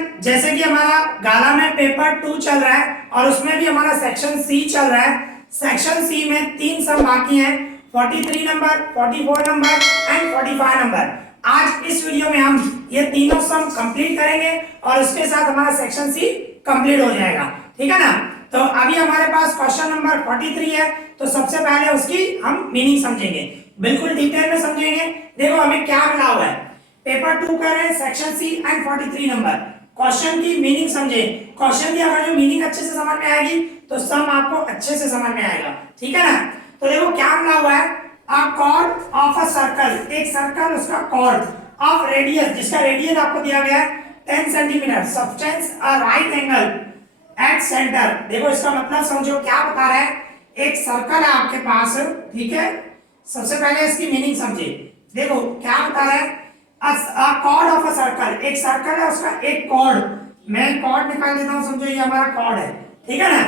Student, जैसे कि हमारा गाला में पेपर 2 चल रहा है और उसमें भी हमारा सेक्शन सी चल रहा है। सेक्शन सी में 3 सम बाकी हैं, 43 नंबर, 44 नंबर एंड 45 नंबर। आज इस वीडियो में हम ये तीनों सम कंप्लीट करेंगे और उसके साथ हमारा सेक्शन सी कंप्लीट हो जाएगा, ठीक है ना। तो अभी हमारे पास क्वेश्चन नंबर 43 है, तो सबसे पहले उसकी हम मीनिंग समझेंगे, बिल्कुल डिटेल में समझेंगे। देखो हमें क्या मिला हुआ है, पेपर 2 कर रहे हैं, section C and 43 number. Question की मीनिंग समझे, क्वेश्चन की अगर जो मीनिंग अच्छे से समझ में आएगी तो सम आपको अच्छे से समझ में आएगा, ठीक है ना। तो देखो क्या मिला हुआ है, अ कॉर्ड ऑफ अ सर्कल, एक सर्कल उसका कॉर्ड ऑफ रेडियस, जिसका रेडियस आपको दिया गया है 10 centimetre, substance a right angle at centre. देखो इसका मतलब समझो, क्या बता रहा है, एक सर्कल है आपके पास, ठीक है। सबसे पहले इसकी मीनिंग समझे। देखो क्या बता रहा है, कॉर्ड ऑफ अ सर्कल, एक सर्कल है उसका एक कॉर्ड, मैं कॉर्ड निकाल लेता हूं, समझो ये हमारा कॉर्ड है, ठीक है ना।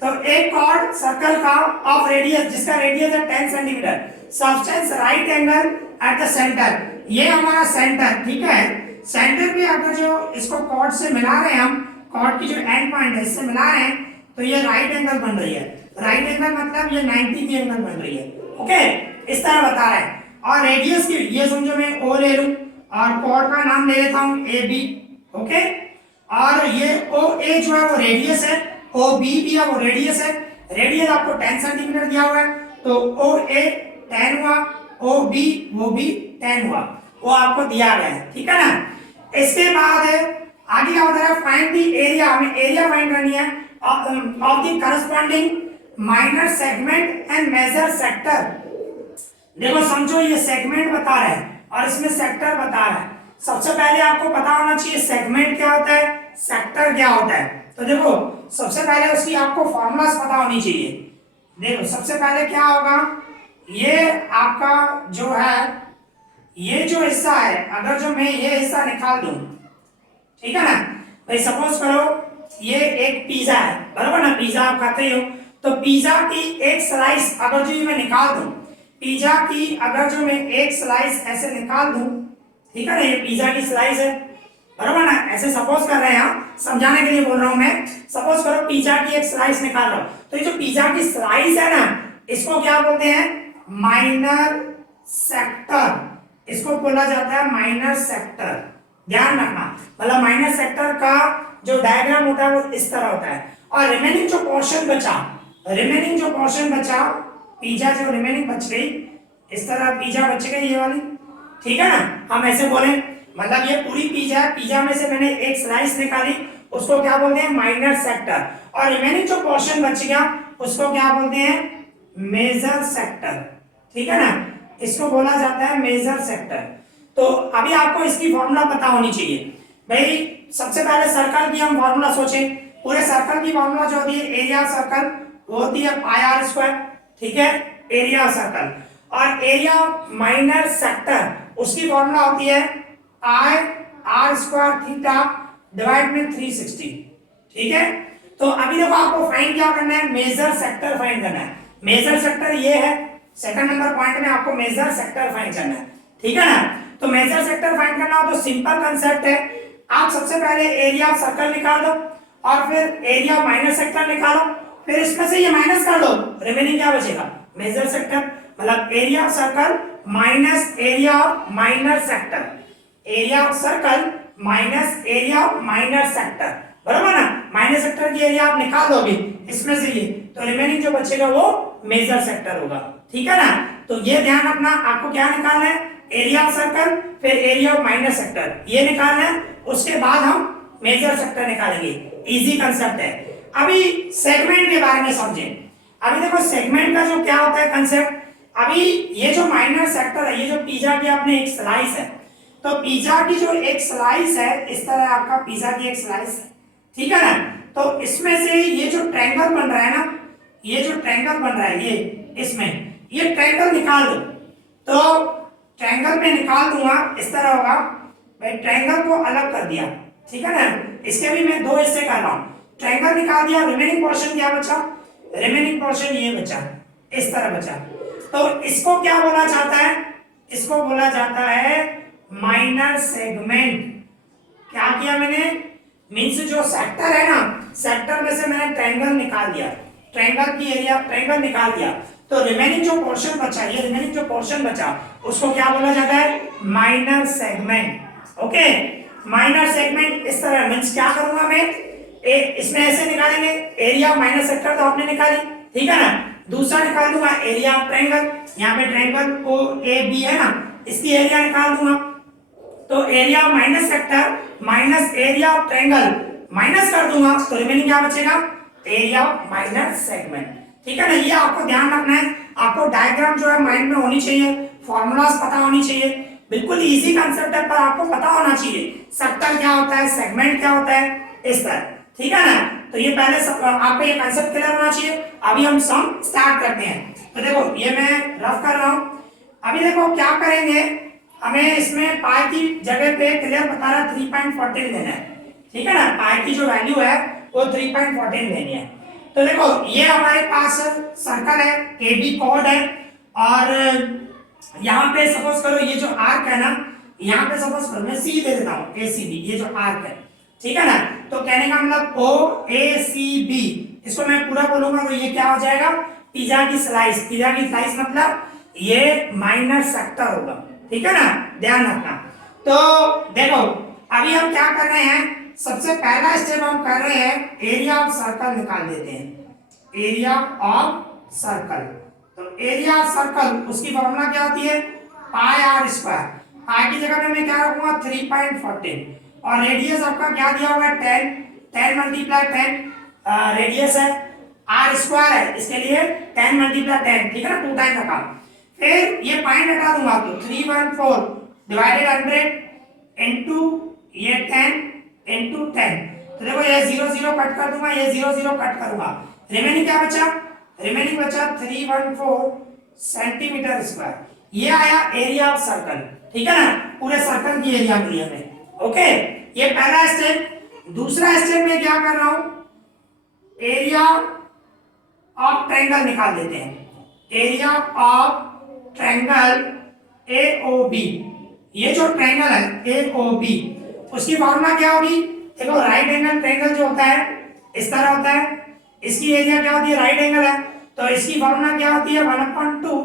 तो एक कॉर्ड सर्कल का ऑफ रेडियस, जिसका रेडियस है 10 centimetre, substance right angle at the centre, ये हमारा सेंटर, ठीक है। सेंटर भी अगर जो इसको कॉर्ड से मिला रहे हैं हम, कॉर्ड की जो एंड पॉइंट है इससे मिला रहे हैं, तो ये राइट एंगल बन रही है। राइट एंगल मतलब ये 90 की एंगल बन रही है, ओके, इस तरह बता रहा है। और रेडियस की ये समझो, मैं ओ ले लूं और कॉर्ड का नाम ले लेता हूं ए बी, ओके। और ये ओ ए जो है वो रेडियस है, ओ बी भी है वो रेडियस है। रेडियस आपको 10 सेंटीमीटर दिया हुआ है, तो ओ ए 10 हुआ, ओ बी वो भी 10 हुआ, वो आपको दिया गया है, ठीक है ना। इसके बाद आगे क्या होता है, फाइंड द एरिया, हमें एरिया फाइंड करनी है of the corresponding minor segment and major sector. देखो समझो ये सेगमेंट बता रहा है और इसमें सेक्टर बता रहा है। सबसे पहले आपको पता होना चाहिए सेगमेंट क्या होता है, सेक्टर क्या होता है। तो देखो सबसे पहले उसकी आपको फॉर्मूलाज पता होनी चाहिए। देखो सबसे पहले क्या होगा, ये आपका जो है, ये जो हिस्सा है, अगर जो मैं ये हिस्सा निकाल दूं, ठीक है ना भाई, सपोज करो ये एक पिज्जा है, बराबर ना, पिज्जा आप खाते हो, तो पिज्जा की एक स्लाइस अगर जो मैं निकाल दूं, पिज्जा की अगर जो मैं एक स्लाइस ऐसे निकाल दूं, ठीक है ना, ये पिज्जा की स्लाइस है, बराबर ना, ऐसे सपोज कर रहे हैं हम, समझाने के लिए बोल रहा हूं मैं। सपोज करो पिज्जा की एक स्लाइस निकाल रहा हूं, तो ये जो पिज्जा की स्लाइस है ना, इसको क्या बोलते हैं, माइनर सेक्टर, इसको बोला जाता है माइनर सेक्टर। ध्यान रखना, मतलब माइनर सेक्टर का जो डायग्राम होता है वो इस तरह होता है। और रिमेनिंग जो पोर्शन बचा, रिमेनिंग जो पोर्शन बचा, पिज्जा जो रिमेनिंग बच गई, इस तरह पिज्जा बच गई ये वाली, ठीक है ना। हम ऐसे बोले, मतलब ये पूरी पिज्जा है, पिज्जा में से मैंने एक स्लाइस निकाली, उसको क्या बोलते हैं, माइनर सेक्टर। और रिमेनिंग जो पोर्शन बच गया उसको क्या बोलते हैं, मेजर सेक्टर, ठीक है ना, इसको बोला जाता है मेजर सेक्टर। तो अभी आपको इसकी फॉर्मूला पता होनी चाहिए भाई। सबसे पहले सर्कल की हम फॉर्मूला सोचें, पूरे सर्कल की फॉर्मूला जो होती है, एरिया ऑफ सर्कल वो होती है पाई आर स्क्वायर, ठीक है, एरिया ऑफ सर्कल। और एरिया माइनर सेक्टर, उसकी फॉर्मूला होती है I R square theta divide में 360, ठीक है। तो अभी देखो आपको फाइंड क्या करना है, मेजर सेक्टर फाइंड करना है। मेजर सेक्टर ये है, सेकंड नंबर पॉइंट में आपको मेजर सेक्टर फाइंड करना है, ठीक है ना। तो मेजर सेक्टर फाइंड करना हो तो सिंपल कांसेप्ट है, आप सबसे पहले एरिया ऑफ सर्कल निकाल दो और फिर एरिया ऑफ माइनर सेक्टर निकालो, फिर इसमें से ये माइनस कर दो, रिमेनिंग क्या बचेगा, मेजर सेक्टर। मतलब area of circle minus area of minor sector, area of circle minus area of minor sector, बराबर ना। माइनर सेक्टर की एरिया आप निकाल दोगे इसमें से ये, तो रिमेनिंग जो बचेगा वो मेजर सेक्टर होगा, ठीक है ना। तो ये ध्यान रखना, आपको क्या निकालना है, एरिया ऑफ सर्कल फिर एरिया ऑफ माइनर सेक्टर, ये निकालना है, उसके बाद हम मेजर सेक्टर निकालेंगे। इजी कांसेप्ट है। अभी सेगमेंट के बारे में समझें। अभी देखो सेगमेंट का जो क्या होता है कांसेप्ट, अभी ये जो माइनर सेक्टर है, ये जो पिज्जा की आपने एक स्लाइस है, तो पिज्जा की जो एक स्लाइस है, इस तरह आपका पिज्जा की एक स्लाइस है, ठीक है ना। तो इसमें से ये जो ट्रायंगल बन रहा है ना, ये जो ट्रायंगल बन रहा है, ये इसमें ये ट्रायंगल निकाल दो, तो ट्रायंगल में निकाल दूंगा, इस तरह होगा भाई, ट्रायंगल को अलग कर दिया, ठीक है ना। इसके भी मैं दो हिस्से कर रहा हूं, ट्रायंगल निकाल दिया, रिमेनिंग पोर्शन क्या बचा, रिमेनिंग पोर्शन ये बचा, इस तरह बचा। तो इसको क्या बोला जाता है, इसको बोला जाता है माइनर सेगमेंट। क्या किया मैंने, मीन्स जो सेक्टर है ना, सेक्टर में से मैंने ट्रायंगल निकाल दिया, ट्रायंगल की एरिया ट्रायंगल निकाल दिया, तो रिमेनिंग जो पोर्शन बचा, ये रिमेनिंग जो पोर्शन बचा उसको क्या बोला जाता है, minor segment. Okay, minor segment इस तरह, मीन्स क्या करूंगा मैं, इसमें ऐसे निकालेंगे, एरिया ऑफ माइनर सेक्टर तो आपने निकाली, ठीक है ना, दूसरा निकाल दूंगा एरिया ऑफ ट्रायंगल, यहाँ पे ट्रायंगल को ए बी है ना, इसकी एरिया निकाल दूंगा, तो area of minus sector minus area of triangle minus कर दूंगा, तो रिमेनिंग क्या बचेगा, एरिया ऑफ माइनर सेगमेंट। ठीक है ना, ये आपको ध्यान रखना है, आपको डायग्राम जो है माइंड में होनी चाहिए, फॉर्मूलाज पता होनी चाहिए, बिल्कुल इजी कांसेप्ट है, पर आपको पता होना चाहिए सेक्टर क्या होता है, सेगमेंट क्या होता है, इस तरह। ठीक है ना, तो ये पहले आपको ये कांसेप्ट क्लियर होना चाहिए। अभी हम सम स्टार्ट करते हैं। तो देखो ये मैं रफ कर रहा हूं। अभी देखो क्या करेंगे, हमें इसमें पाई की जगह पे क्लियर बता रहा है 3.14 देना है। ठीक है ना, पाई की जो वैल्यू है वो 3.14 देनी है। तो देखो ये हमारे पास सर्कल है, ए बी कॉर्ड है, और यहाँ पे सपोज करो ये जो आर्क है ना, यहाँ पे सपोज करो मैं सी दे देता हूँ, ए सी बी, ये जो आर्क है, ठीक है ना, तो कहने का मतलब ओ ए सी बी, इसको मैं पूरा बोलूंगा तो ये क्या हो जाएगा, पिज्जा की स्लाइस। पिज्जा की स्लाइस मतलब ये माइनर सेक्टर होगा। ठीक है ना, ध्यान रखना। तो देखो अभी हम क्या कर रहे हैं, सबसे पहला स्टेप हम कर रहे हैं, एरिया ऑफ सर्कल निकाल देते हैं, एरिया ऑफ सर्कल। तो एरिया ऑफ सर्कल उसकी फॉर्मूला क्या होती है, पाई आर स्क्वायर। पाई की जगह पे मैं क्या रखूंगा 3.14, और रेडियस आपका क्या दिया हुआ है 10, 10 मल्टीप्लाई 10 रेडियस है, आर स्क्वायर है, इसके लिए 10 मल्टीप्लाई 10, ठीक है ना, 2 टाइम रखा। फिर ये पॉइंट हटा दूंगा तो 314 डिवाइडेड 100 इनटू ये 10 इनटू 10, तो देखो ये 0 0 कट कर दूंगा, ये 0 0 कट करूंगा, रिमेनिंग क्या बचा, रिमेनिंग बचा 314 सेंटीमीटर स्क्वायर। ये आया एरिया ऑफ सर्कल। ठीक है ना, पूरे सर्कल की एरिया मिली हमें। ओके, ये पहला स्टेप। दूसरा स्टेप में क्या कर रहा हूं, एरिया ऑफ ट्रायंगल निकाल देते हैं, area of triangle A O B. ये जो ट्रायंगल है ए ओ बी, उसकी फॉर्मूला क्या होगी, देखो राइट एंगल ट्रायंगल जो होता है इस तरह होता है, इसकी एरिया क्या होती है, राइट एंगल है, तो इसकी फॉर्मूला क्या होती है 1/2,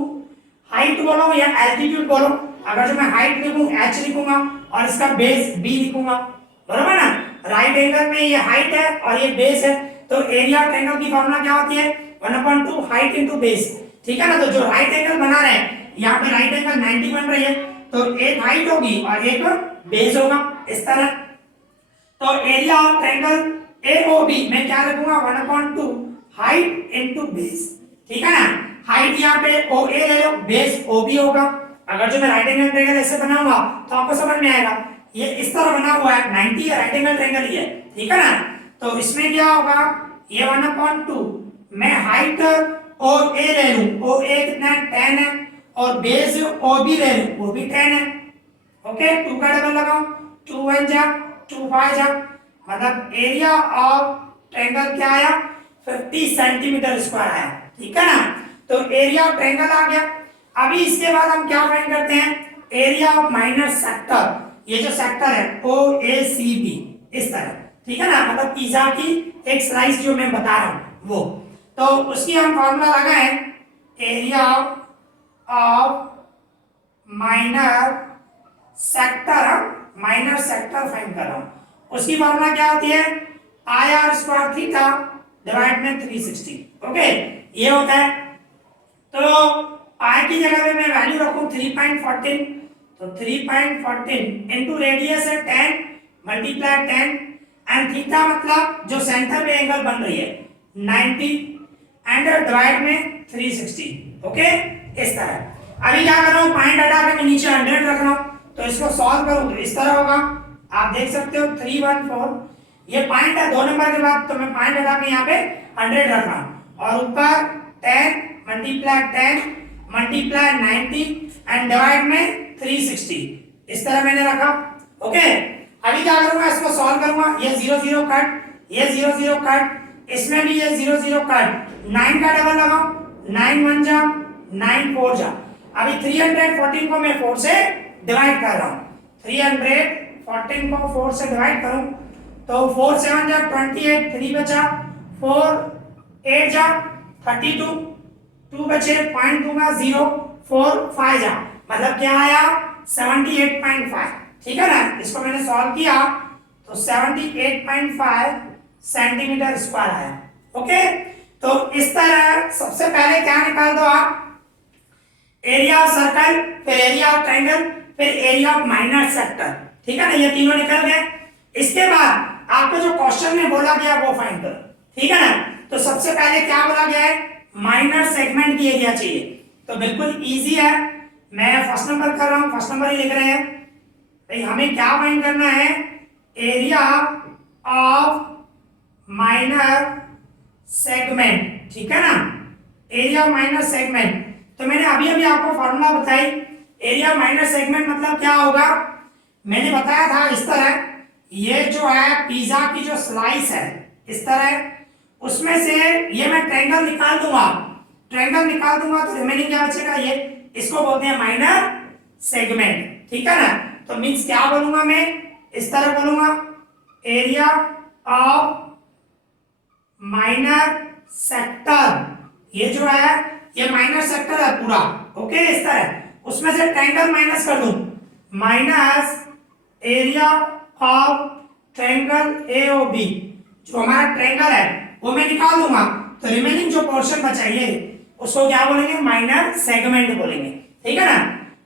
हाइट बोलो या एल्टीट्यूड बोलो, अगर जो मैं हाइट लिखूं h लिखूंगा और इसका बेस b लिखूंगा, बराबर ना, राइट एंगल में ये हाइट है और ये बेस है, तो एरिया ट्रायंगल की फॉर्मूला क्या होती है 1/2 हाइट इनटू बेस। ठीक है ना, तो जो राइट एंगल बना रहे हैं, यहाँ पे राइट एंगल 90 बन रही है, तो एक हाइट होगी और एक बेस होगा, इस तरह। तो एरिया ऑफ ट्रायंगल AOB मैं क्या रखूंगा 1/2 हाइट इनटू बेस। ठीक है ना, हाइट यहाँ पे OA ले लो, बेस OB होगा। अगर जो मैं राइट एंगल ट्रायंगल ऐसे बनाऊंगा तो आपको समझ में आएगा, ये इस तरह बना हुआ है, 90 राइट एंगल ट्रायंगल ही है। ठीक है ना, तो इसमें क्या होगा, ये 1/2 मैं हाइट OA ले लूं, OA कितना है 10 है, और बेस OB ले लूं, वो भी 10 है। ओके, 2 का डबल लगाओ, 2 1 जा 2 5 जा, मतलब एरिया ऑफ ट्रायंगल क्या आया 50 सेंटीमीटर स्क्वायर आया। ठीक है ना, तो एरिया ऑफ ट्रायंगल आ गया। अभी इसके बाद हम क्या फाइंड करते हैं, एरिया ऑफ माइनर सेक्टर। ये जो सेक्टर है OACB इस तरह, ठीक है ना, मतलब पिज्जा की एक स्लाइस जो मैं बता रहा हूं वो, तो उसकी हम फॉर्मूला लगाए, area of minor sector, minor sector find कर रहा हूं, उसकी फॉर्मूला क्या होती है IR स्क्वायर थीटा डिवाइड में 360। ओके, ये होता है। तो I की जगह पे मैं वैल्यू रखूं 3.14, तो 3.14 इनटू रेडियस है 10 मल्टीप्लाई 10 एंड थीटा मतलब जो सेंटर में एंगल बन रही है 90 एंड डिवाइड में 360। ओके, इस तरह। अभी क्या कर रहा हूं, पॉइंट हटा के मैं नीचे 100 रख रहा हूं, तो इसको सॉल्व करूं तो इस तरह होगा, आप देख सकते हो 314, ये पॉइंट है 2 नंबर के बाद, तो मैं पॉइंट हटा के यहाँ पे 100 रख रहा हूं, और ऊपर 10 मल्टीप्लाई 10 मल्टीप्लाई 90 एंड डिवाइड में 360, इस तरह मैंने रखा। ओके, अभी क्या करूंगा, इसको सॉल्व करूंगा, ये 0 0 कट, ये 0 0 कट, इसमें भी ये 0 0 कट, 9 का डबल लगाओ, 9 1 जा 9 4 जा। अभी 314 को मैं 4 से डिवाइड कर रहा हूं, 314 को 4 से डिवाइड करूं तो 4 7 जा 28, 3 बचा, 4 8 जा 32, 2 बचे, पॉइंट दूंगा 0, 4 5 जा, मतलब क्या आया 78.5। ठीक है ना, इसको मैंने सॉल्व किया तो 78.5 सेंटीमीटर स्क्वायर आया। ओके, तो इस तरह सबसे पहले क्या निकाल दो आप, एरिया ऑफ सर्कल, फिर एरिया ऑफ ट्रायंगल, फिर एरिया ऑफ माइनर सेक्टर। ठीक है ना, ये तीनों निकल गए। इसके बाद आपको जो क्वेश्चन में बोला गया वो फाइंड करो। ठीक है ना, तो सबसे पहले क्या बोला गया है, माइनर सेगमेंट की एरिया चाहिए। तो बिल्कुल इजी है, मैं फर्स्ट नंबर कर रहा हूं, फर्स्ट नंबर ही लिख रहे हैं भाई। हमें क्या फाइंड करना है, एरिया ऑफ माइनर सेगमेंट। ठीक है ना, एरिया ऑफ माइनर सेगमेंट। तो मैंने अभी अभी आपको फॉर्मूला बताई, एरिया माइनर सेगमेंट मतलब क्या होगा, मैंने बताया था इस तरह, ये जो है पिज्जा की जो स्लाइस है इस तरह, उसमें से ये मैं ट्रायंगल निकाल दूंगा, ट्रायंगल निकाल दूंगा तो रिमेनिंग क्या बचेगा, ये इसको बोलते हैं माइनर सेगमेंट। ठीक है ना, तो मींस क्या बोलूंगा मैं, इस तरह बोलूंगा, एरिया ऑफ माइनर सेक्टर, ये जो है ये माइनर सेक्टर है पूरा। ओके, इस तरह उसमें से ट्रायंगल माइनस कर दूं, minus area of triangle AOB, जो हमारा ट्रायंगल है वो मैं निकाल दूंगा, तो रिमेनिंग जो पोर्शन बचा ये उसको क्या बोलेंगे, माइनर सेगमेंट बोलेंगे। ठीक है ना,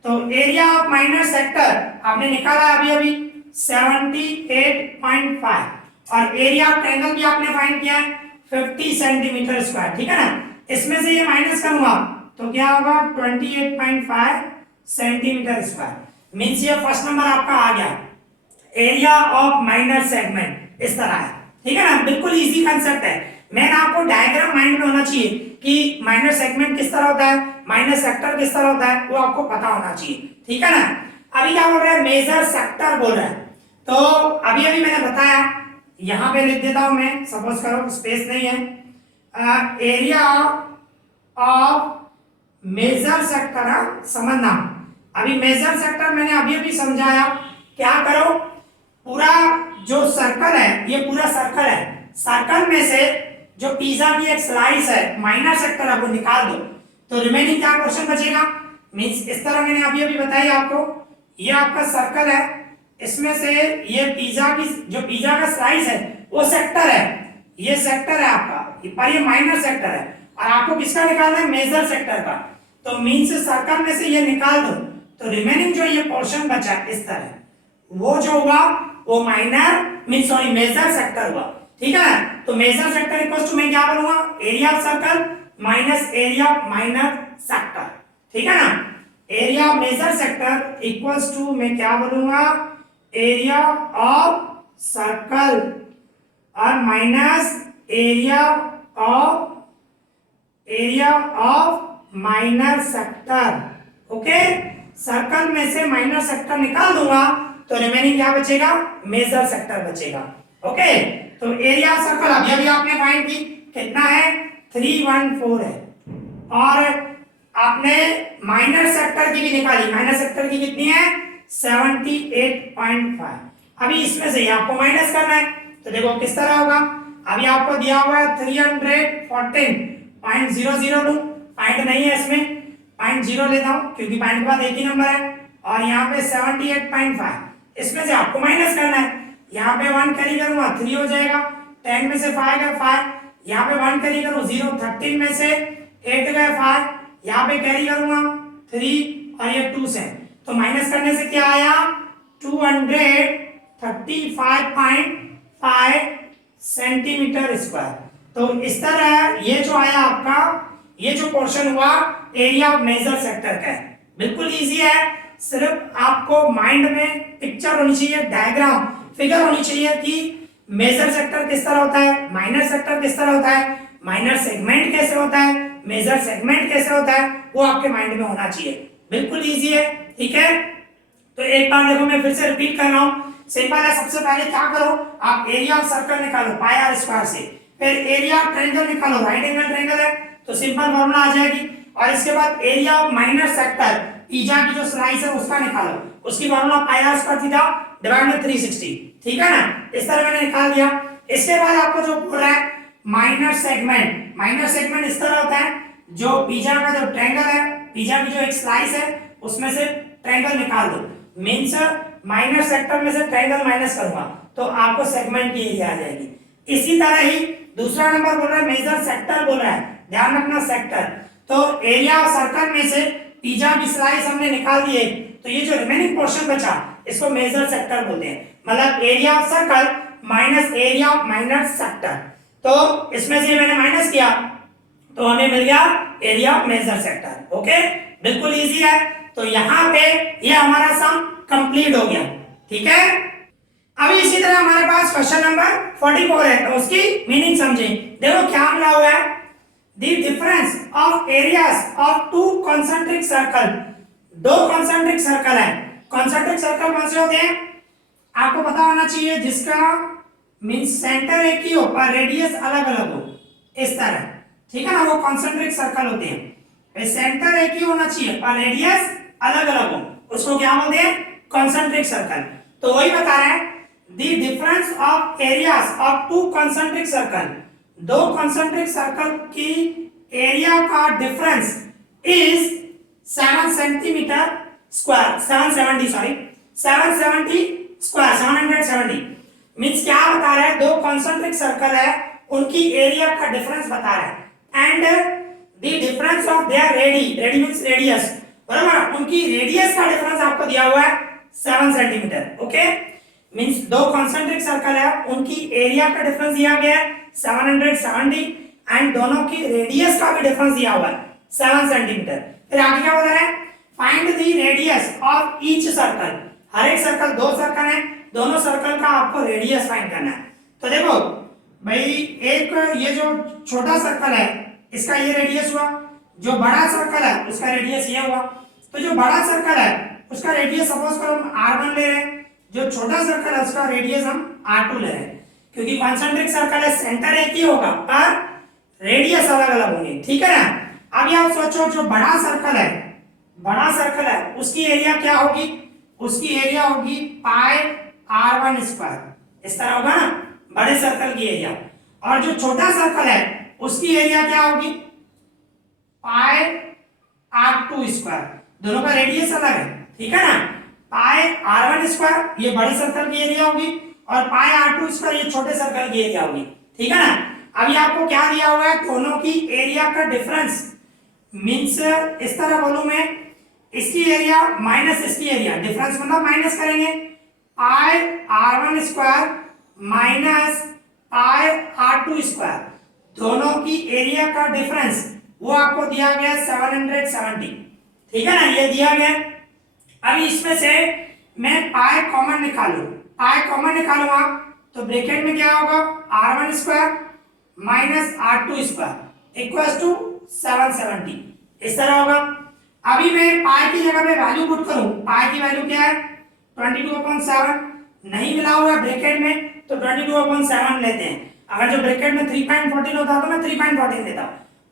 तो एरिया ऑफ माइनर सेक्टर आपने निकाला अभी अभी 78.5, और एरिया ऑफ ट्रायंगल भी आपने फाइंड किया है 50 सेंटीमीटर स्क्वायर। ठीक है ना, इसमें से ये माइनस करूंगा तो क्या होगा 28.5 सेंटीमीटर स्क्वायर, मींस ये फर्स्ट नंबर आपका आ गया, एरिया ऑफ माइनर सेगमेंट इस तरह है। ठीक है ना, बिल्कुल इजी कांसेप्ट है। मैंने आपको डायग्राम माइंड में होना चाहिए कि माइनर सेगमेंट किस तरह होता है, माइनर सेक्टर किस तरह होता है, वो आपको पता होना चाहिए। ठीक है ना, अभी क्या बोल रहा है, मेजर सेक्टर बोल रहा है। तो अभी अभी मैंने बताया, यहां पे लिख देता हूं मैं, सपोज करो स्पेस नहीं है, एरिया ऑफ मेजर सेक्टर, समझना। अभी मेजर सेक्टर मैंने अभी अभी समझाया, क्या करो, पूरा जो सर्कल है ये पूरा सर्कल है, सर्कल में से जो पिज्जा की एक स्लाइस है माइनर सेक्टर है वो निकाल दो, तो रिमेनिंग क्या क्वेश्चन बचेगा, मींस इस तरह मैंने अभी अभी बताया आपको, ये आपका सर्कल है, इसमें से ये पिज्जा की जो पिज्जा का स्लाइस है वो सेक्टर है, ये सेक्टर है आपका, पर ये माइनर सेक्टर है, और आपको किसका निकालना है, मेजर सेक्टर का। तो मींस सर्कल में से ये निकाल दो, तो रिमेनिंग जो ये पोर्शन बचा इस तरह, वो जो हुआ वो minor means sorry major sector हुआ। ठीक है, तो मेजर सेक्टर इक्वल्स टू मैं क्या बोलूंगा, area of circle minus area of minor sector. ठीक है ना, area of major sector equals to मैं क्या बोलूंगा, एरिया ऑफ सर्कल और minus area of minor sector. Okay, circle में से माइनर सेक्टर निकाल दूंगा तो रिमेनिंग क्या बचेगा, मेजर सेक्टर बचेगा। ओके, तो एरिया ऑफ सर्कल अभी अभी आपने फाइंड की, कितना है 314 है, और आपने माइनर सेक्टर की भी निकाली, माइनर सेक्टर की कितनी है 78.5। अभी इसमें से आपको माइनस करना है, तो देखो किस तरह होगा, अभी आपको दिया हुआ है 314.00 लूं, पॉइंट नहीं है इसमें, पॉइंट 0 लेता हूं क्योंकि पॉइंट के बाद एक ही नंबर है, और यहाँ पे 78.5, इसमें से आपको माइनस करना है, यहाँ पे 1 कैरी करूंगा 3 हो जाएगा, 10 में से 5 गए 5, यहाँ पे 1 कैरी करूँ 0, 13 में से 8 गए 5, यहाँ पे कैरी करूंगा 3 और ये 2 से, तो माइनस करने से क्या आया 235.5 सेंटीमीटर स्क्वायर। तो इस तरह ये जो आया आपका, ये जो पोर्शन हुआ एरिया ऑफ मेजर सेक्टर का है, बिल्कुल इजी है, सिर्फ आपको माइंड में पिक्चर होनी चाहिए, डायग्राम फिगर होनी चाहिए कि मेजर सेक्टर किस तरह होता है, माइनर सेक्टर किस तरह होता है, माइनर सेगमेंट कैसे होता है, मेजर सेगमेंट कैसे होता है, वो आपके माइंड में होना चाहिए, बिल्कुल इजी है। ठीक है, तो एक बार देखो मैं फिर से रिपीट कर रहा हूं, सिंपल है, सबसे पहले क्या करो, आप एरिया ऑफ सर्कल निकालो पाई आर स्क्वायर से, फिर एरिया ऑफ ट्रायंगल निकालो, राइट एंगल ट्रायंगल है तो सिंपल फॉर्मूला आ जाएगी, और इसके बाद area of minor sector pizza की जो स्लाइस है उसका निकालो, उसकी formula pi r square theta divide में 360, ठीक है ना, इस तरह मैंने निकाल दिया। इसके बाद आपको जो बोल रहा है माइनर सेगमेंट, माइनर सेगमेंट इस तरह होता है, जो पिज्जा का जो ट्रायंगल है, पिज्जा की जो एक स्लाइस है उसमें से ट्रायंगल निकाल दो, मींस माइनर सेक्टर में से ट्रायंगल माइनस करूंगा तो आपको सेगमेंट की एरिया आ जाएगी। इसी तरह ही दूसरा नंबर बोल रहा है मेजर सेक्टर बोल रहा है, ध्यान रखना सेक्टर। तो एरिया ऑफ सर्कल में से पिज्जा की स्लाइस हमने निकाल दी है, तो ये जो रिमेनिंग पोर्शन बचा इसको मेजर सेक्टर बोलते हैं, मतलब area of circle minus area of minor sector. तो इसमें से मैंने माइनस किया तो हमें मिल गया area of major sector. Okay, बिल्कुल इजी है। तो यहाँ पे ये हमारा सम कंप्लीट हो गया, ठीक है। अभी इसी तरह हमारे पास क्वेश्चन नंबर 44 है, तो उसकी मीनिंग समझें। देखो क्या मिला हुआ है, the difference of areas of to concentric circle, दो कॉन्सेंट्रिक सर्कल है। कॉन्सेंट्रिक सर्कल कौन से होते हैं आपको पता होना चाहिए, जिसका मींस सेंटर एक ही हो पर रेडियस अलग अलग हो, इस तरह, ठीक है ना, वो कॉन्सेंट्रिक सर्कल होते हैं। सेंटर एक ही होना चाहिए पर रेडियस अलग अलग हो, उसको क्या बोलते हैं, कॉन्सेंट्रिक सर्कल। तो वही बता रहे हैं the difference of areas of to concentric circle, दो कॉन्सेंट्रिक सर्कल की एरिया का difference is 7 centimetre square, 770 sorry 770 square, 770 means क्या बता रहा है, दो कॉन्सेंट्रिक सर्कल है उनकी एरिया का डिफरेंस बता रहा है, and the difference of their ready means radius, बराबर, उनकी रेडियस का डिफरेंस आपको दिया हुआ है 7 सेंटीमीटर। ओके, मींस दो कॉन्सेंट्रिक सर्कल है उनकी एरिया का डिफरेंस दिया गया है 770 एंड दोनों की रेडियस का भी डिफरेंस दिया हुआ है 7 सेंटीमीटर। फिर आगे क्या बोल रहा है, find the radius of each circle, हर एक सर्कल, दो सर्कल है, दोनों सर्कल का आपको रेडियस फाइंड करना है। तो देखो भाई, एक ये जो छोटा सर्कल है इसका ये रेडियस हुआ, जो बड़ा सर्कल है उसका रेडियस ये हुआ। तो जो बड़ा सर्कल है उसका रेडियस सपोज करो हम r1 ले रहे हैं, जो छोटा सर्कल है उसका रेडियस हम r2 ले रहे हैं, क्योंकि कॉन्सेंट्रिक सर्कल है सेंटर एक ही होगा पर रेडियस अलग अलग होंगे, ठीक है ना। अभी आप सोचो जो बड़ा सर्कल है, बड़ा सर्कल है उसकी एरिया क्या होगी, उसकी एरिया होगी पाई r1 स्क्वायर, इस तरह होगा ना बड़े सर्कल की एरिया, और जो छोटा सर्कल है उसकी एरिया क्या होगी पाई r2 स्क्वायर, दोनों का रेडियस अलग है, ठीक है ना। पाई r1 स्क्वायर ये बड़े सर्कल की एरिया होगी और पाई r2 स्क्वायर ये छोटे सर्कल की एरिया होगी, ठीक है ना। अभी आपको क्या दिया हुआ है, दोनों की एरिया का डिफरेंस, मींस इस तरह बोलूं मैं, इसकी एरिया माइनस इसकी एरिया, डिफरेंस मतलब माइनस करेंगे, पाई r1 square minus pi r2 square, दोनों की एरिया का डिफरेंस वो आपको दिया गया 770, ठीक है ना, ये दिया गया। अभी इसमें से मैं पाई कॉमन निकालूं, पाई कॉमन निकालूंगा तो ब्रैकेट में क्या होगा, r1 square minus r2 square equals to 770, इस तरह होगा। अभी मैं पाई की जगह पे वैल्यू पुट करूं, पाई की वैल्यू क्या है 22/7, नहीं मिला हुआ ब्रैकेट में तो 22/7 लेते हैं। अगर जो ब्रैकेट में 3.14 होता तो मैं 3.14 लेता,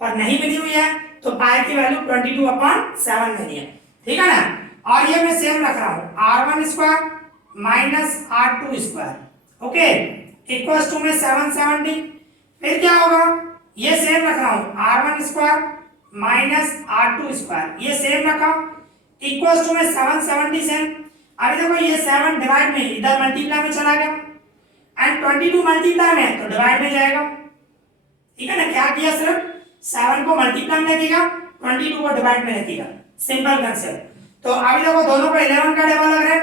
पर नहीं मिली हुई है तो पाई की वैल्यू 22/7 लेनी है, ठीक है ना। और ये मैं सेम रख रहा हूं r1 square minus r2 square, okay, equals to में 770। फिर क्या होगा, ये सेम रख रहा हूं r1 square minus r2 square, ये सेम रखा, इक्वल्स टू में 770 सेम। अभी देखो ये 7 डिवाइड में इधर मल्टीप्लाई में चला गया एंड 22 मल्टीप्लाई में तो डिवाइड में जाएगा, ठीक है ना। क्या किया, सिर्फ 7 को मल्टीप्लाई में रखिएगा, 22 को डिवाइड में रखिएगा, सिंपल कंसेप्ट। तो अभी देखो दोनों को 11 का डबल लग रहा है,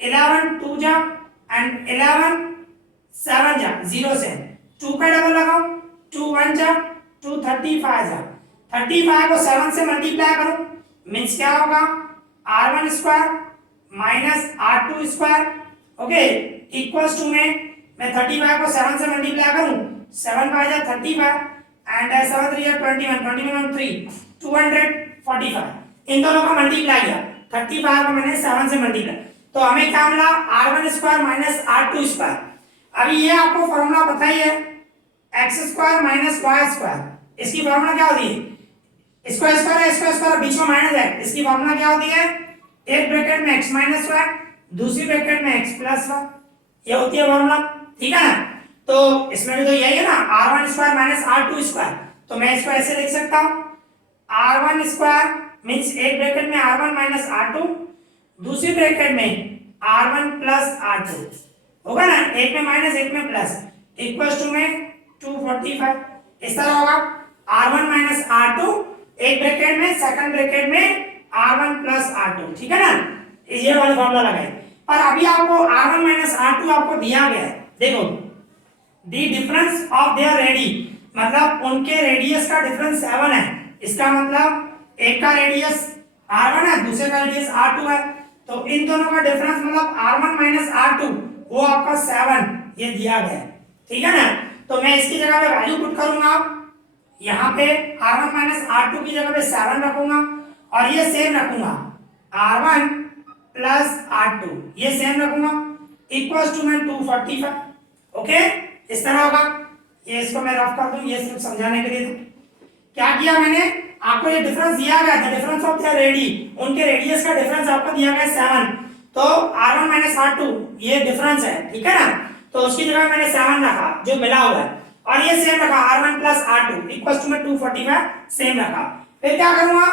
11 2 जा एंड 11 7 जा, 0 से 2 का डबल लगाओ, 2 1 जा 2 35 जा, 35 को 7 से मल्टीप्लाई करो, मींस क्या होगा r1 square minus r2 square, okay, equals to में मैं 35 को 7 से मल्टीप्लाई करूं, 7 5 जा 35 एंड 7 3 जा 21, 21 3 245, इन दोनों का मल्टीप्लाई किया, 35 को मैंने 7 से मल्टीप्लाई, तो हमें क्या मिला r1 square minus r2 square. अभी ये आपको फॉर्मूला पता ही है, x square minus y square, इसकी फॉर्मूला क्या होती है, स्क्वायर स्क्वायर है, स्क्वायर स्क्वायर बीच में माइनस है, इसकी फॉर्मूला क्या होती है, एक ब्रैकेट में x माइनस y दूसरी ब्रैकेट में x प्लस 1, ये होती है फॉर्मूला, ठीक है ना। तो इसमें भी तो यही है ना, r1 square minus r2 square, तो मैं इसको ऐसे लिख सकता हूं, r1 स्क्वायर मींस एक ब्रैकेट में r1 माइनस r2, दूसरी ब्रैकेट में r1 प्लस r2, होगा ना, एक में माइनस एक में प्लस, इक्वल्स टू में 245, इस तरह होगा r1 माइनस r2 एक ब्रैकेट में, सेकंड ब्रैकेट में r1 प्लस r2, ठीक है ना, ये वाला फॉर्मूला लगाए। और अभी आपको r1 माइनस r2 आपको दिया गया है, देखो the difference of their ready, मतलब उनके रेडियस का डिफरेंस 7 है, इसका मतलब एक का रेडियस r1 है, दूसरे का रेडियस r2 है, तो इन दोनों का डिफरेंस मतलब r1 माइनस r2 वो आपका 7 ये दिया गया है, ठीक है ना। तो मैं इसकी जगह पे वैल्यू पुट करूंगा, यहाँ पे r1 माइनस r2 की जगह पे 7 रखूंगा और ये सेम रखूंगा r1 प्लस r2, ये सेम रखूंगा, इक्वल्स टू में 245, ओके, इस तरह होगा। ये इसको मैं रफ कर दूं, ये सिर्फ समझाने के लिए था। क्या किया मैंने, आपको ये डिफरेंस दिया गया था, डिफरेंस ऑफ देयर रेडी, उनके रेडियस का डिफरेंस आपको दिया गया 7, तो r1 माइनस r2 ये डिफरेंस है, ठीक है ना, तो उसकी जगह मैंने 7 रखा जो मिला हुआ है, और ये सेम रखा r1 plus r2 equals to में 245 सेम रखा। फिर क्या करूंगा,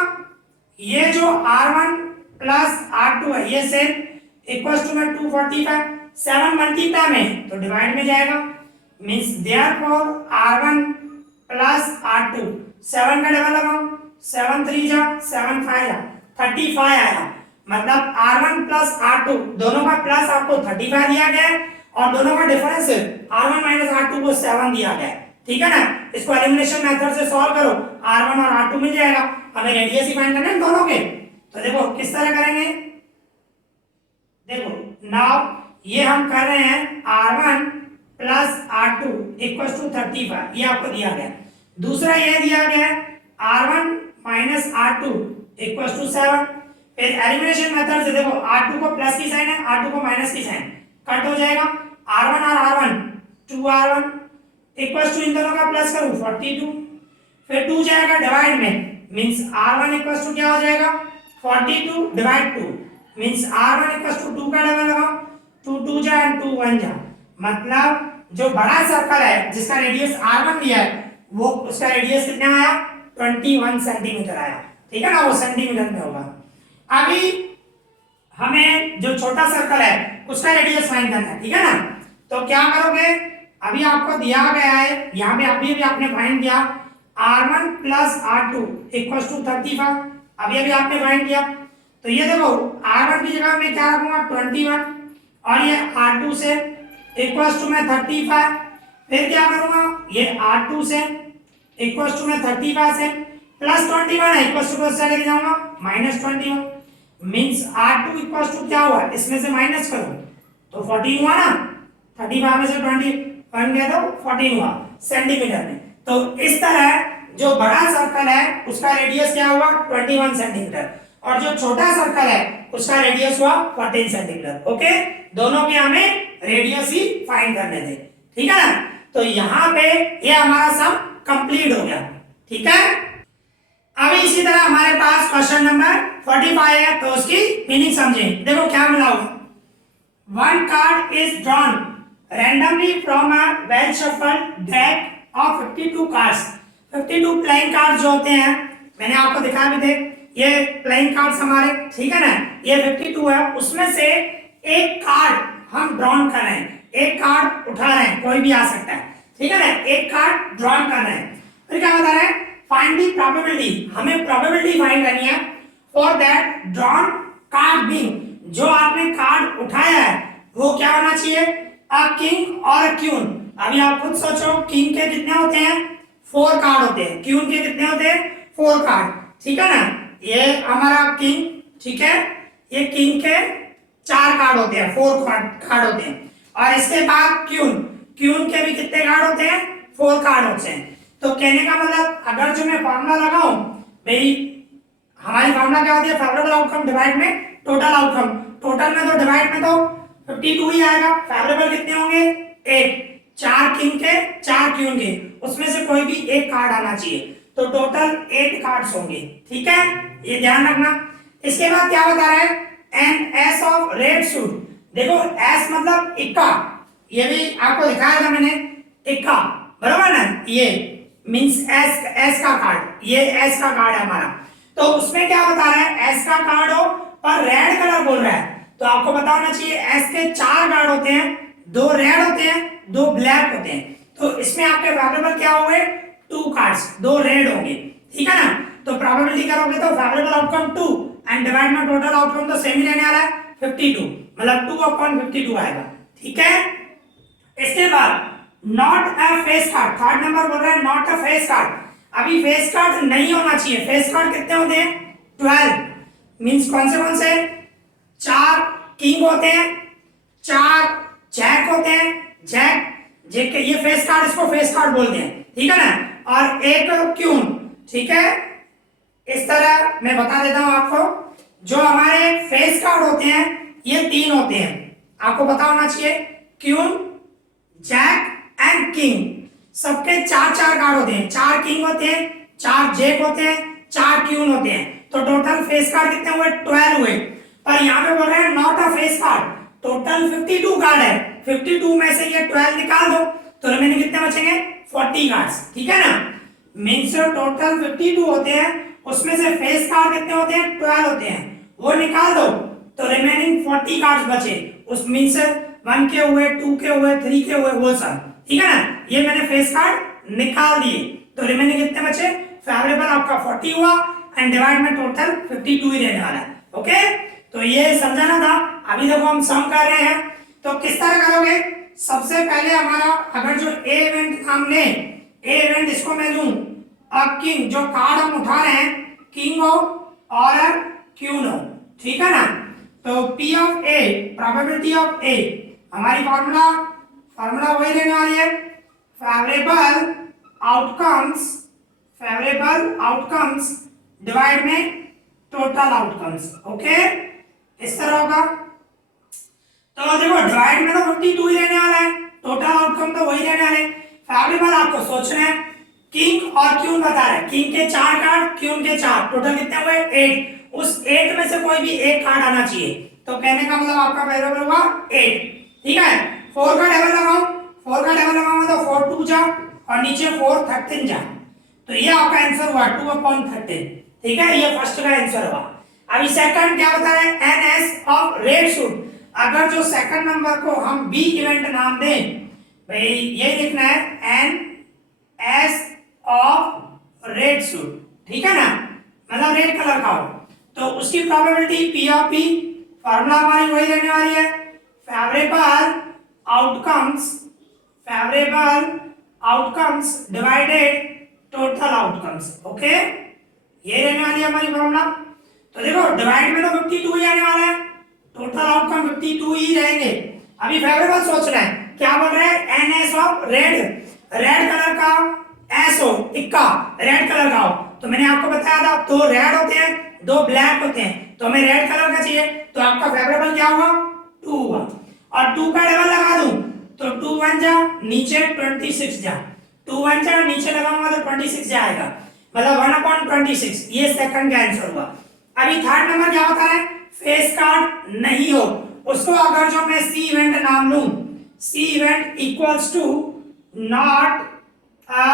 ये जो r1 प्लस r2 है ये सेम इक्वल्स टू में 245, 7 मल्टीप्लाई में तो डिवाइड में जाएगा, means therefore r1 plus r2, 7 का डबल लगाओ, 7 3 जा 7 5 जा 35 आया, मतलब r1 प्लस r2 दोनों का प्लस आपको 35 दिया गया है और दोनों का डिफरेंस r1 माइनस r2 को 7 दिया गया है, ठीक है ना। इसको एलिमिनेशन मेथड से सॉल्व करो, r1 और r2 मिल जाएगा, हमें रेडियस ही फाइंड करना है दोनों के। तो देखो किस तरह करेंगे, देखो नाउ ये हम कर रहे हैं r1 plus r2 equals to 35, ये आपको दिया गया। दूसरा ये दिया गया है r1 minus r2 equals to 7, फिर एलिमिनेशन मेथड से देखो r2 को प्लस की साइन है, r2 को माइनस की साइन, कट हो जाएगा, r1 और r1 2r1 इक्वल्स टू इन दोनों का प्लस करूं 42, फिर 2 जाएगा डिवाइड में, मींस r1 इक्वल्स टू क्या हो जाएगा 42 divide 2, means r1 equals to 2 का डबल लगाओ, 2 2 जा एंड 2 1 जा, मतलब जो बड़ा सर्कल है जिसका रेडियस r1 दिया है वो उसका रेडियस कितना आया 21 सेंटीमीटर आया, ठीक है ना, वो सेंटीमीटर में होगा। अभी हमें जो छोटा सर्कल है उसका रेडियस फाइंड करना है, ठीक है ना, तो क्या करोगे, अभी आपको दिया गया है, यहाँ पे अभी भी आपने फाइंड किया r1 plus r2 equals to 35, अभी आपने फाइंड किया, तो ये देखो r1 की जगह में क्या रखूंगा 21 और ये r2 से इक्वल्स टू में 35, फिर क्या करूंगा ये r2 से इक्वल्स टू में 35 से प्लस 21 है, इक्वल्स टू से लेके जाऊंगा minus 21, means r2 equals to क्या हुआ, इसमें से माइनस करो तो 14 हुआ ना, 35 में से 21 गया तो 14 हुआ सेंटीमीटर में। तो इस तरह जो बड़ा सर्कल है उसका रेडियस क्या हुआ 21 सेंटीमीटर और जो छोटा सर्कल है उसका रेडियस हुआ 14 सेंटीमीटर, ओके, दोनों के हमें रेडियस ही फाइंड करने थे, ठीक है ना। तो यहाँ पे ये हमारा सम कंप्लीट हो गया, ठीक है। अभी इसी तरह हमारे पास क्वेश्चन नंबर 45 है, तो उसकी मीनिंग समझें। देखो क्या मिला हुआ, one card is drawn randomly from a well shuffled deck of 52 cards, 52 playing cards जो होते हैं मैंने आपको दिखाया भी थे, ये प्लेइंग कार्ड्स हमारे, ठीक है ना, ये 52 है, उसमें से एक कार्ड हम ड्रॉन कर रहे हैं, एक कार्ड उठा रहे हैं, कोई भी आ सकता है, ठीक है ना, एक कार्ड ड्रॉन कर रहे हैं। फिर क्या बता रहे हैं, फाइंड द प्रोबेबिलिटी, हमें प्रोबेबिलिटी फाइंड करनी है for that drawn card being, जो आपने कार्ड उठाया है वो क्या होना चाहिए, अ किंग और अ क्वीन। अभी आप खुद सोचो किंग के कितने होते हैं 4 कार्ड होते हैं, क्वीन के कितने होते हैं 4 कार्ड, ठीक है ना, ये हमारा किंग, ठीक है, ये किंग के 4 कार्ड होते हैं, 4 कार्ड होते हैं, और इसके बाद क्वीन के भी कितने कार्ड होते हैं 4 कार्ड होते हैं। तो कहने का मतलब अगर जो मैं फॉर्मूला लगाऊं, भाई हमारी फॉर्मूला क्या होती है, फेवरेबल आउटकम डिवाइड में टोटल आउटकम, टोटल में तो डिवाइड में तो 52 ही आएगा, फेवरेबल कितने होंगे 8, 4 किंग के 4 क्वीन के, उसमें से कोई भी एक कार्ड आना चाहिए, तो टोटल 8 कार्ड्स होंगे, ठीक है, ये ध्यान रखना। इसके बाद क्या बता रहा है, an ace of red suit, देखो एस मतलब इक्का, ये भी आपको दिखाया था मैंने, इक्का, बराबर ना, ये मींस एस का कार्ड, ये एस का कार्ड है हमारा। तो उसमें क्या बता रहा है, एस का कार्ड हो पर रेड कलर बोल रहा है, तो आपको पता होना चाहिए एस के 4 कार्ड होते हैं, 2 रेड होते हैं, 2 ब्लैक होते हैं। तो इसमें आपके फेवरेबल क्या हुए, 2 कार्ड्स, 2 रेड होंगे, ठीक है ना। तो प्रोबेबिलिटी करोगे तो फेवरेबल आउटकम 2 एंड डिवाइड में टोटल आउटकम तो सेम ही रहने वाला है 52, मतलब 2/52 आएगा, ठीक है। इसके बाद not a face card, third number बोल रहा है नॉट अ फेस कार्ड। अभी फेस कार्ड नहीं होना चाहिए। फेस कार्ड कितने होते हैं, 12, मींस कौन से 4 किंग होते हैं, 4 जैक होते हैं, जैक जेक ये फेस कार्ड, इसको फेस कार्ड बोलते हैं, ठीक है ना, और एक क्यून, ठीक है। इस तरह मैं बता देता हूं आपको, जो हमारे फेस कार्ड होते हैं ये 3 होते हैं, आपको पता होना चाहिए, क्यून, जैक एंड किंग, सबके 4 कार्ड होते हैं, 4 किंग होते हैं, 4 जैक होते हैं, 4 क्यून होते हैं। तो टोटल फेस कार्ड कितने हुए, 12 हुए। पर यहाँ पे बोल रहे हैं not a face card, total 52 card है, 52 में से ये 12 निकाल दो तो रिमेनिंग कितने बचेंगे, 40 कार्ड्स, ठीक है ना। मींस टोटल 52 होते हैं, उसमें से फेस कार्ड कितने होते हैं, 12 होते हैं, वो निकाल दो तो रिमेनिंग 40 कार्ड्स बचे। उस मींस 1 के हुए, 2 के हुए, 3 के हुए, वो सब, ठीक है ना। ये मैंने फेस कार्ड निकाल दिए तो रिमेनिंग कितने बचे, फेवरेबल आपका 40 हुआ एंड डिवाइड में टोटल 52 ही रहने वाला है, ओके। तो ये समझाना था। अभी देखो हम सम कर रहे हैं, तो किस तरह करोगे, सबसे पहले हमारा अगर जो ए इवेंट हमने, ए इवेंट इसको मैं लूं अब किंग, जो कार्ड हम उठा रहे हैं किंग हो और क्यून हो, ठीक है ना। तो P of A, probability of A, हमारी फार्मूला वही रहने वाली है, favourable outcomes, favourable outcomes divide में टोटल आउटकम्स, ओके, इस तरह होगा। तो देखो डिवाइड में तो 52 ही रहने वाला है, टोटल आउटकम तो वही रहने वाले। फेवरेबल आपको सोचना है, किंग और क्यून बता रहा है, किंग के 4 कार्ड, क्यून के 4, टोटल कितने हुए 8, उस 8 में से कोई भी एक कार्ड आना चाहिए। तो कहने का मतलब आपका फेवरेबल हुआ 8, ठीक है। 4 का डबल लगाओ, 4 का डबल लगाऊंगा तो 4 2 जा और नीचे 4 13 जा, तो ये आपका आंसर हुआ 2/13, ठीक है, ये फर्स्ट का आंसर हुआ। अभी सेकंड क्या बता रहे हैं, एनएस ऑफ रेड सूट। अगर जो सेकंड नंबर को हम बी इवेंट नाम दें, भाई ये लिखना है an ace of red suit, ठीक है ना, मतलब रेड कलर का हो, तो उसकी probability P of B, formula हमारी वही रहने वाली है, favourable outcomes, favourable outcomes divided total outcomes, okay, ये रहने वाली है हमारी फार्मूला। तो देखो डिवाइड में तो 52 ही आने वाला है, टोटल आउटकम 52 ही रहेंगे। अभी फेवरेबल सोचना है, क्या बोल रहे हैं, NS of red, red colour का एस हो, इक्का, रेड कलर का हो, तो मैंने आपको बताया था 2 रेड होते हैं, 2 ब्लैक होते हैं, तो हमें रेड कलर का चाहिए, तो आपका फेवरेबल क्या हुआ, 2 हुआ, और 2 का डबल लगा दूं तो 2 1 जा, नीचे 26 जा, 2 1 जा, नीचे लगाऊंगा तो 26 जाएगा, मतलब 1/26, ये सेकंड का आंसर हुआ। अभी थर्ड नंबर क्या होता है, फेस कार्ड नहीं हो, उसको अगर जो मैं सी इवेंट नाम लूं, C event equals to not a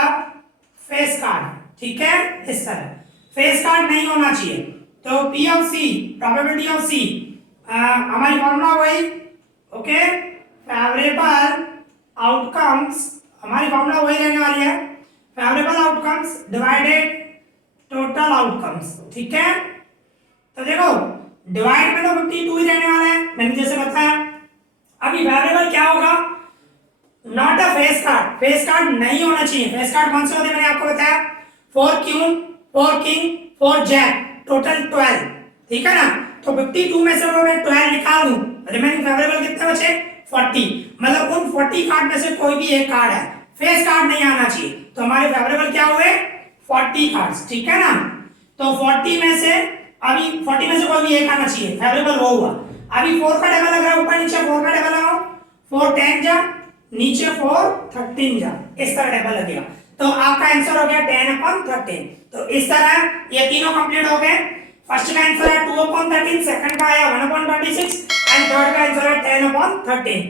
face card, ठीक है, इस तरह फेस कार्ड नहीं होना चाहिए। तो P of C, probability of C, हमारी फॉर्मूला वही, ओके, फेवरेबल आउटकम्स, हमारी फॉर्मूला वही रहने वाली है, favourable outcomes divided total outcomes, ठीक है। तो देखो डिवाइड में तो 52 ही रहने वाला है, मैंने जैसे बताया। अभी फेवरेबल क्या होगा, not a face card, face card नहीं होना चाहिए। फेस कार्ड कौन से होते हैं मैंने आपको बताया, 4 क्यून, 4 किंग, 4 जैक, टोटल 12, ठीक है ना। तो 52 में से मैं 12 निकाल दूं, रिमेनिंग फेवरेबल कितने बचे, 40, मतलब उन 40 कार्ड में से कोई भी एक कार्ड है, फेस कार्ड नहीं आना चाहिए, तो हमारे फेवरेबल क्या हुए, 40 कार्ड्स, ठीक है ना। तो 40 में से अभी 40 में से कोई भी एक आना चाहिए, फेवरेबल वो हुआ। अभी 4 का डबल लग रहा है, ऊपर नीचे 4 का डबल लगाओ, 4 10 जा, नीचे 4 13 जा, इस तरह डबल लगेगा, तो आपका आंसर हो गया 10/13। तो इस तरह ये तीनों कंप्लीट हो गए। फर्स्ट का आंसर है 2/13, सेकंड का आया 1/26 एंड थर्ड का आंसर है 10/13।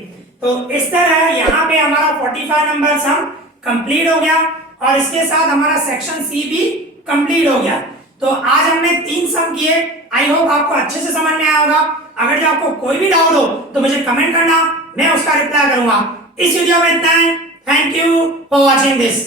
तो इस तरह यहाँ पे हमारा 45 नंबर सम कंप्लीट हो गया और इसके साथ हमारा सेक्शन सी भी कंप्लीट हो गया। तो आज हमने 3 सम किए। आई होप आपको अच्छे से समझ में आया होगा। अगर जो आपको कोई भी डाउट हो तो मुझे कमेंट करना, मैं उसका रिप्लाई करूंगा। इस वीडियो में इतना है। Thank you for watching this.